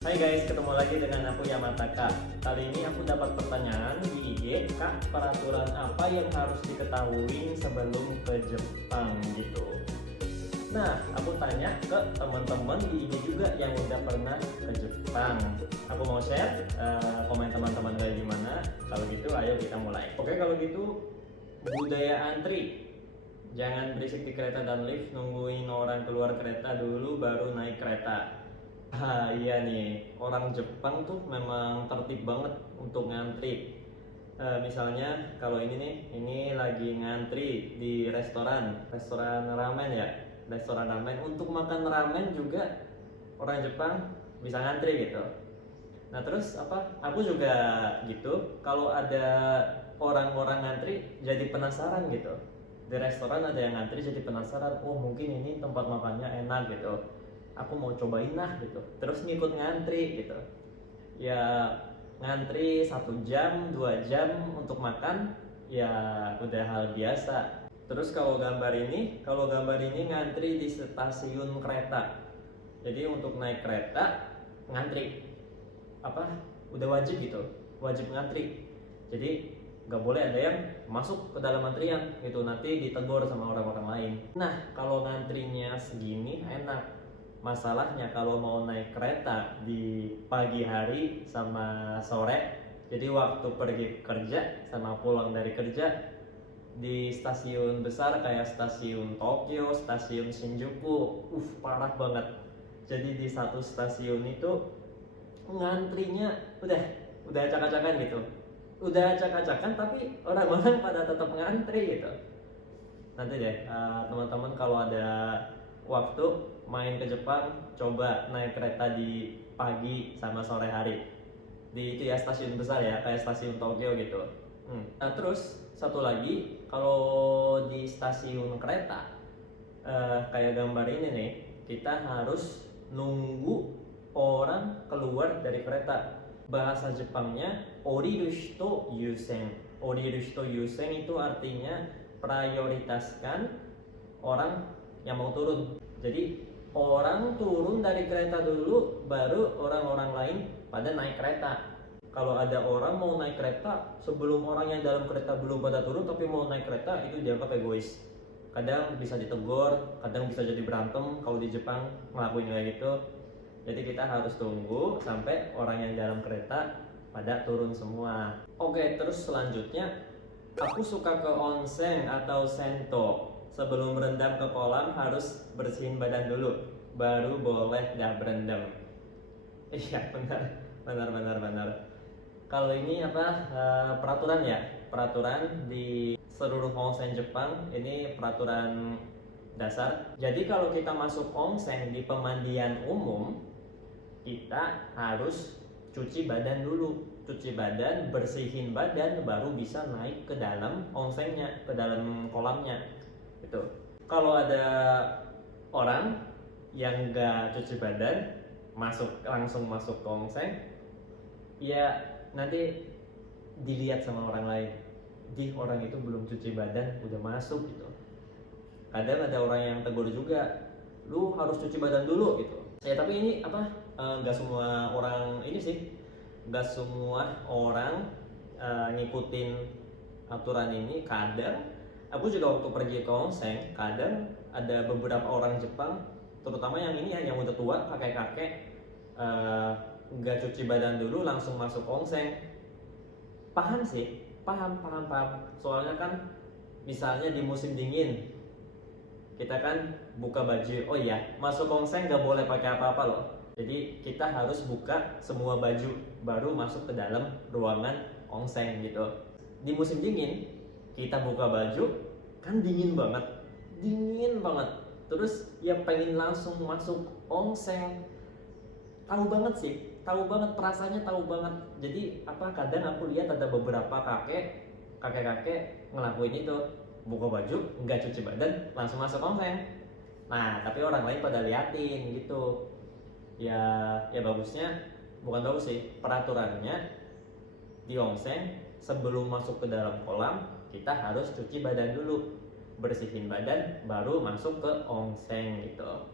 Hai guys, ketemu lagi dengan aku Yamataka. Kali ini aku dapat pertanyaan di IG, Kak, peraturan apa yang harus diketahui sebelum ke Jepang gitu. Nah, aku tanya ke teman-teman di IG juga yang udah pernah ke Jepang. Aku mau share komen teman-teman kayak gimana. Kalau gitu, ayo kita mulai. Oke, kalau gitu budaya antri. Jangan berisik di kereta dan lift, nungguin orang keluar kereta dulu baru naik kereta. Iya nih, orang Jepang tuh memang tertib banget untuk ngantri. Misalnya kalau ini nih, ini lagi ngantri di restoran ramen ya, restoran ramen. Untuk makan ramen juga orang Jepang bisa ngantri gitu. Nah terus apa? Aku juga gitu. Kalau ada orang-orang ngantri, jadi penasaran gitu. Di restoran ada yang ngantri, jadi penasaran. Oh mungkin ini tempat makannya enak gitu. Aku mau cobain lah gitu. Terus ngikut ngantri gitu. Ya ngantri 1 jam, 2 jam untuk makan, ya udah hal biasa. Terus kalau gambar ini ngantri di stasiun kereta. Jadi untuk naik kereta ngantri apa udah wajib gitu, wajib ngantri. Jadi nggak boleh ada yang masuk ke dalam antrian gitu, nanti ditegur sama orang-orang lain. Nah kalau ngantrinya segini enak. Masalahnya kalau mau naik kereta di pagi hari sama sore, jadi waktu pergi kerja sama pulang dari kerja di stasiun besar kayak stasiun Tokyo, stasiun Shinjuku, parah banget. Jadi di satu stasiun itu ngantrinya udah acak-acakan gitu, udah acak-acakan tapi orang-orang pada tetap ngantri gitu. Nanti deh teman-teman kalau ada waktu main ke Jepang, coba naik kereta di pagi sama sore hari di itu ya, stasiun besar ya kayak stasiun Tokyo gitu. Nah terus satu lagi, kalau di stasiun kereta kayak gambar ini nih, kita harus nunggu orang keluar dari kereta. Bahasa Jepangnya oriru shito yusen. Oriru shito yusen itu artinya prioritaskan orang yang mau turun. Jadi orang turun dari kereta dulu, baru orang-orang lain pada naik kereta. Kalau ada orang mau naik kereta sebelum orang yang dalam kereta belum pada turun tapi mau naik kereta, itu dianggap egois. Kadang bisa ditegur, kadang bisa jadi berantem kalau di Jepang ngelakuin kayak gitu. Jadi kita harus tunggu sampai orang yang dalam kereta pada turun semua. Oke, terus selanjutnya aku suka ke onsen atau sento. Sebelum berendam ke kolam harus bersihin badan dulu, baru boleh dah berendam. Iya benar. Kalau ini apa peraturan ya, peraturan di seluruh onsen Jepang, ini peraturan dasar. Jadi kalau kita masuk onsen di pemandian umum, kita harus cuci badan dulu, cuci badan, bersihin badan, baru bisa naik ke dalam onsennya, ke dalam kolamnya gitu. Kalau ada orang yang nggak cuci badan langsung masuk ke onsen, ya nanti dilihat sama orang lain, orang itu belum cuci badan udah masuk gitu. Kadang ada orang yang tegur juga, lu harus cuci badan dulu gitu ya. Tapi ini apa, nggak semua orang ini sih, nggak semua orang ngikutin aturan ini. Kadang aku juga waktu pergi ke onsen, kadang ada beberapa orang Jepang, terutama yang ini ya, yang udah tua, kakek-kakek, nggak cuci badan dulu langsung masuk onsen. Paham sih, paham. Soalnya kan misalnya di musim dingin, kita kan buka baju, oh iya, masuk onsen nggak boleh pakai apa-apa loh. Jadi kita harus buka semua baju baru masuk ke dalam ruangan onsen gitu. Di musim dingin kita buka baju kan dingin banget. Terus ya pengen langsung masuk onsen. Tahu banget perasaannya, tahu banget. Jadi apa, kadang aku lihat ada beberapa kakek-kakek ngelakuin itu, buka baju, nggak cuci badan, langsung masuk onsen. Nah tapi orang lain pada liatin gitu. Ya bagusnya, bukan bagus sih, peraturannya di onsen sebelum masuk ke dalam kolam kita harus cuci badan dulu, bersihin badan, baru masuk ke onsen gitu.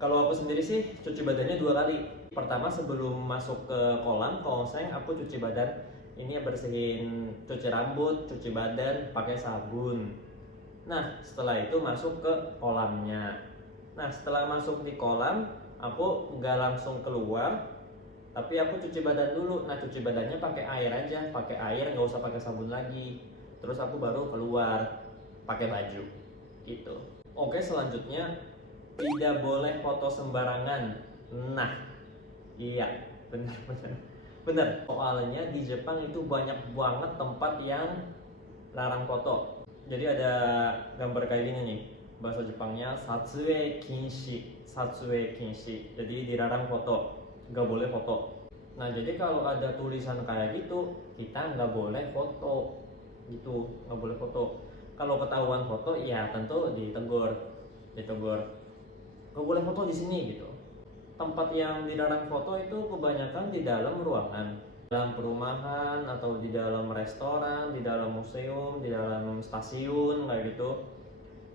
Kalau aku sendiri sih cuci badannya 2 kali. Pertama sebelum masuk ke kolam konseng aku cuci badan, ini bersihin, cuci rambut, cuci badan pakai sabun. Nah setelah itu masuk ke kolamnya. Nah setelah masuk di kolam aku nggak langsung keluar, tapi aku cuci badan dulu. Nah cuci badannya pakai air aja, pakai air, nggak usah pakai sabun lagi. Terus aku baru keluar pakai baju gitu. Oke, selanjutnya tidak boleh foto sembarangan. Nah iya, benar benar benar. Soalnya di Jepang itu banyak banget tempat yang larang foto. Jadi ada gambar kayak gini nih, bahasa Jepangnya satsue kinshi, satsue kinshi. Jadi dilarang foto, nggak boleh foto. Nah jadi kalau ada tulisan kayak gitu, kita nggak boleh foto, gitu, nggak boleh foto. Kalau ketahuan foto, ya tentu ditegur, nggak boleh foto di sini gitu. Tempat yang dilarang foto itu kebanyakan di dalam ruangan, dalam perumahan atau di dalam restoran, di dalam museum, di dalam stasiun kayak gitu.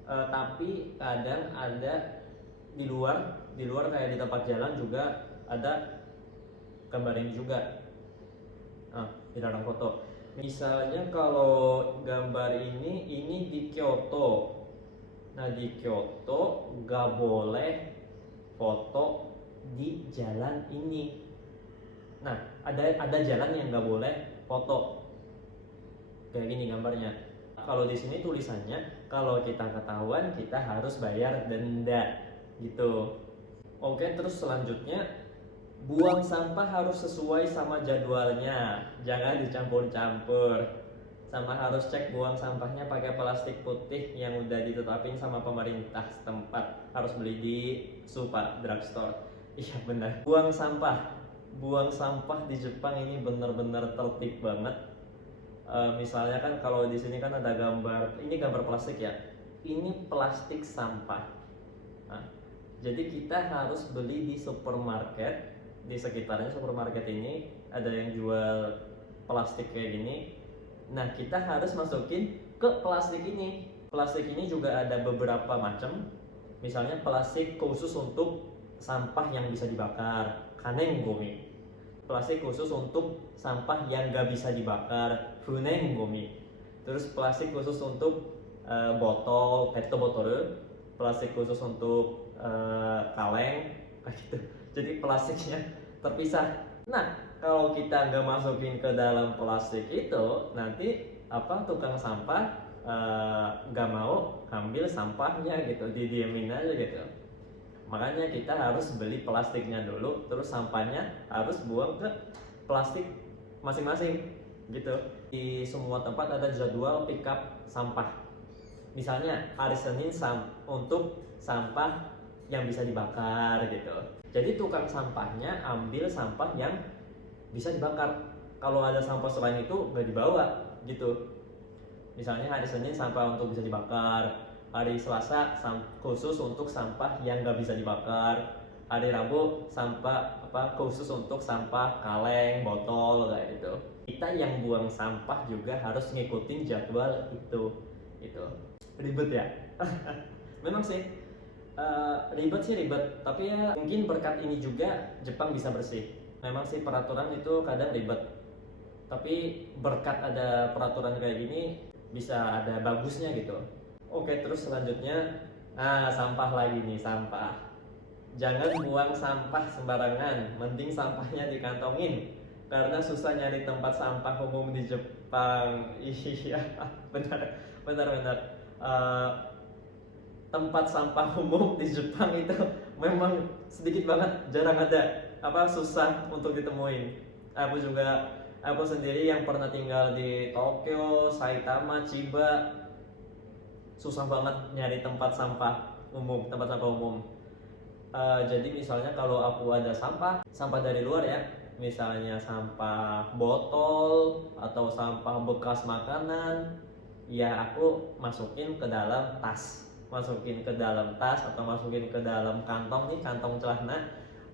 Tapi kadang ada di luar kayak di tempat jalan juga ada gambarin juga. Dilarang foto. Misalnya kalau gambar ini di Kyoto. Nah di Kyoto nggak boleh foto di jalan ini. Nah ada jalan yang nggak boleh foto. Kayak gini gambarnya. Kalau di sini tulisannya kalau kita ketahuan kita harus bayar denda gitu. Oke, terus selanjutnya buang sampah harus sesuai sama jadwalnya, jangan dicampur-campur. Sama harus cek buang sampahnya pakai plastik putih yang udah ditetapin sama pemerintah setempat. Harus beli di Supa drugstore. Iya benar. Buang sampah di Jepang ini benar-benar tertib banget. Misalnya kan kalau di sini kan ada gambar, ini gambar plastik ya. Ini plastik sampah. Nah, jadi kita harus beli di supermarket. Di sekitarnya supermarket ini ada yang jual plastik kayak gini. Nah kita harus masukin ke plastik ini. Plastik ini juga ada beberapa macam. Misalnya plastik khusus untuk sampah yang bisa dibakar, kanen gomi. Plastik khusus untuk sampah yang gak bisa dibakar, funen gomi. Terus plastik khusus untuk botol, pet botol. Plastik khusus untuk kaleng kayak gitu. Jadi plastiknya terpisah. Nah kalau kita nggak masukin ke dalam plastik itu, nanti tukang sampah nggak mau ambil sampahnya gitu, didiemin aja gitu. Makanya kita harus beli plastiknya dulu, terus sampahnya harus buang ke plastik masing-masing gitu. Di semua tempat ada jadwal pick up sampah. Misalnya hari Senin untuk sampah yang bisa dibakar gitu. Jadi tukang sampahnya ambil sampah yang bisa dibakar. Kalau ada sampah selain itu nggak dibawa gitu. Misalnya hari Senin sampah untuk bisa dibakar, hari Selasa khusus untuk sampah yang nggak bisa dibakar, hari Rabu sampah khusus untuk sampah kaleng, botol kayak gitu. Kita yang buang sampah juga harus ngikutin jadwal itu. Ribet ya? Memang sih. Ribet, tapi ya mungkin berkat ini juga Jepang bisa bersih. Memang sih peraturan itu kadang ribet, tapi berkat ada peraturan kayak gini bisa ada bagusnya gitu. Oke, terus selanjutnya sampah lagi nih, sampah. Jangan buang sampah sembarangan, mending sampahnya dikantongin, karena susah nyari tempat sampah umum di Jepang. Iya, benar. Tempat sampah umum di Jepang itu memang sedikit banget, jarang ada, susah untuk ditemuin. Aku sendiri yang pernah tinggal di Tokyo, Saitama, Chiba, susah banget nyari tempat sampah umum. Jadi misalnya kalau aku ada sampah dari luar ya, misalnya sampah botol atau sampah bekas makanan, ya aku masukin ke dalam tas atau masukin ke dalam kantong celana,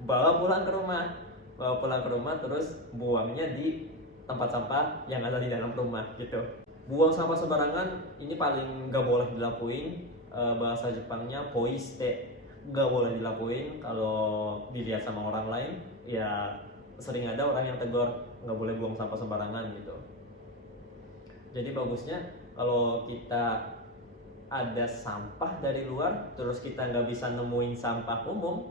bawa pulang ke rumah terus buangnya di tempat sampah yang ada di dalam rumah gitu. Buang sampah sembarangan ini paling nggak boleh dilakuin. Bahasa Jepangnya poiste, nggak boleh dilakuin kalau dilihat sama orang lain. ya sering ada orang yang tegur nggak boleh buang sampah sembarangan gitu. Jadi bagusnya kalau kita ada sampah dari luar terus kita nggak bisa nemuin sampah umum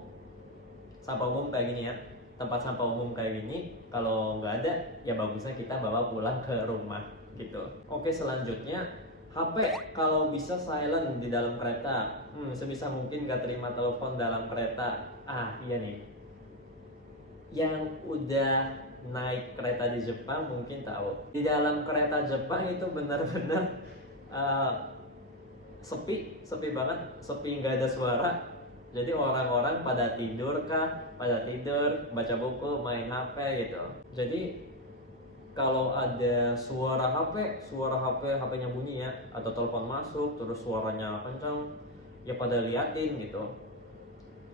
kayak gini ya, tempat sampah umum kayak gini, kalau nggak ada ya bagusnya kita bawa pulang ke rumah gitu. Oke, selanjutnya HP kalau bisa silent di dalam kereta. Sebisa mungkin gak terima telepon dalam kereta. Iya nih, yang udah naik kereta di Jepang mungkin tahu, di dalam kereta Jepang itu benar-benar sepi banget, sepi, nggak ada suara. Jadi orang-orang pada tidur baca buku, main HP gitu. Jadi kalau ada suara HP-nya bunyi ya, atau telepon masuk terus suaranya kencang, ya pada liatin gitu.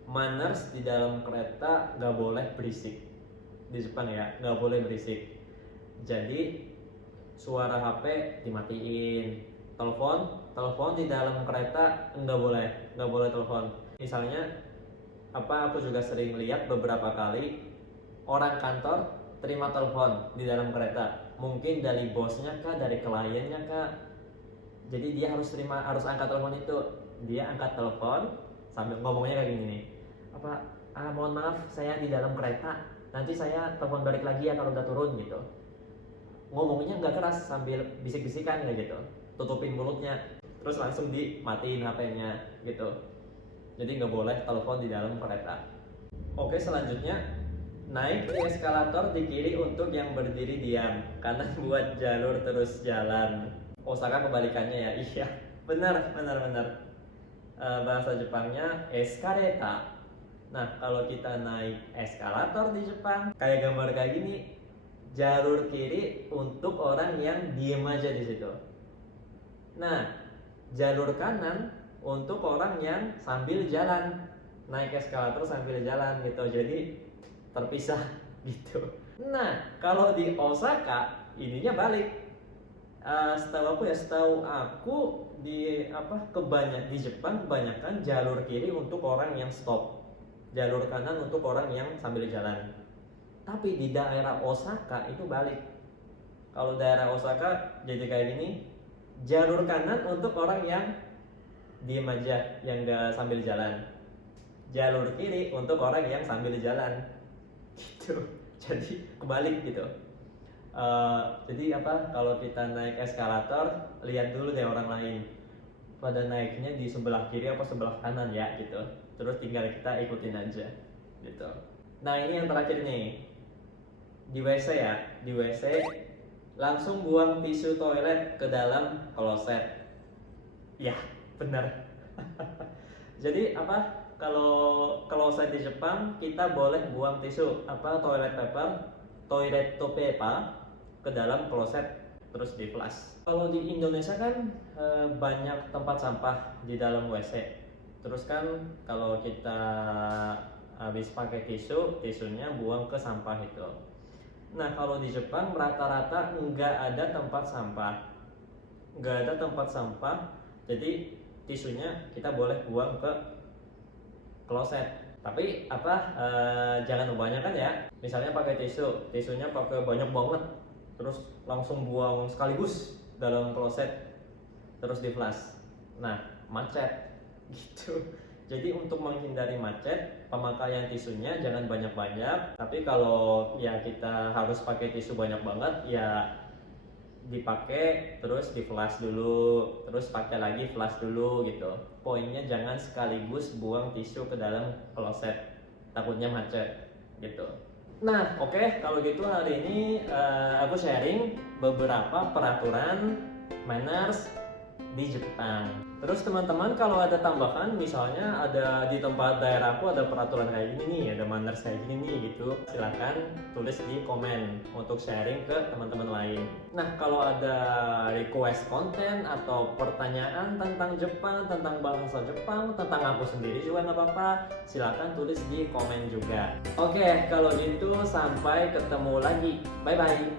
Manners di dalam kereta nggak boleh berisik di Jepang ya, nggak boleh berisik. Jadi suara HP dimatiin, telepon di dalam kereta nggak boleh telepon. Misalnya aku juga sering lihat beberapa kali orang kantor terima telepon di dalam kereta, mungkin dari bosnya kah, dari kliennya kah. Jadi dia harus angkat telepon itu. Dia angkat telepon sambil ngomongnya kayak gini nih, mohon maaf saya di dalam kereta, nanti saya telepon balik lagi ya kalau udah turun gitu. Ngomongnya nggak keras, sambil bisik-bisikan kayak gitu, tutupin mulutnya, terus langsung dimatiin HP-nya gitu. Jadi nggak boleh telepon di dalam kereta. Oke, selanjutnya naik di eskalator di kiri untuk yang berdiri diam, kanan buat jalur terus jalan. Osaka kebalikannya ya. Iya, benar. Bahasa Jepangnya eskaleta. Nah, kalau kita naik eskalator di Jepang, kayak gambar kayak gini, jalur kiri untuk orang yang diem aja di situ. Nah, jalur kanan untuk orang yang sambil jalan, naik eskalator sambil jalan gitu. Jadi terpisah gitu. Nah, kalau di Osaka ininya balik. Setahu aku di Jepang kebanyakan jalur kiri untuk orang yang stop, jalur kanan untuk orang yang sambil jalan. Tapi di daerah Osaka itu balik. Kalau daerah Osaka jadi kayak gini, jalur kanan untuk orang yang diem aja, yang gak sambil jalan, jalur kiri untuk orang yang sambil jalan gitu. Jadi kebalik gitu. Jadi kalau kita naik eskalator, lihat dulu deh orang lain pada naiknya di sebelah kiri apa sebelah kanan ya gitu. Terus tinggal kita ikutin aja gitu. Nah, ini yang terakhir nih, di WC ya, di WC langsung buang tisu toilet ke dalam kloset. Ya, benar. Jadi kalau kloset di Jepang kita boleh buang tisu toilet paper ke dalam kloset terus di flush. Kalau di Indonesia kan banyak tempat sampah di dalam WC. Terus kan kalau kita habis pakai tisunya buang ke sampah itu. Nah, kalau di Jepang rata-rata nggak ada tempat sampah, jadi tisunya kita boleh buang ke kloset. Tapi jangan kebanyakan ya. Misalnya pakai tisunya pakai banyak banget, terus langsung buang sekaligus dalam kloset, terus di flush. Nah, macet gitu. Jadi untuk menghindari macet, pemakaian tisunya jangan banyak-banyak. Tapi kalau ya kita harus pakai tisu banyak banget, ya dipakai terus di flush dulu, terus pakai lagi flush dulu gitu. Poinnya jangan sekaligus buang tisu ke dalam kloset, takutnya macet gitu. Nah, oke, kalau gitu hari ini aku sharing beberapa peraturan manners di Jepang. Terus teman-teman kalau ada tambahan, misalnya ada di tempat daerahku ada peraturan kayak gini nih, ada manners kayak gini nih gitu, silakan tulis di komen untuk sharing ke teman-teman lain. Nah, kalau ada request konten atau pertanyaan tentang Jepang, tentang bahasa Jepang, tentang aku sendiri juga nggak apa-apa, silakan tulis di komen juga. Oke, kalau gitu sampai ketemu lagi, bye bye.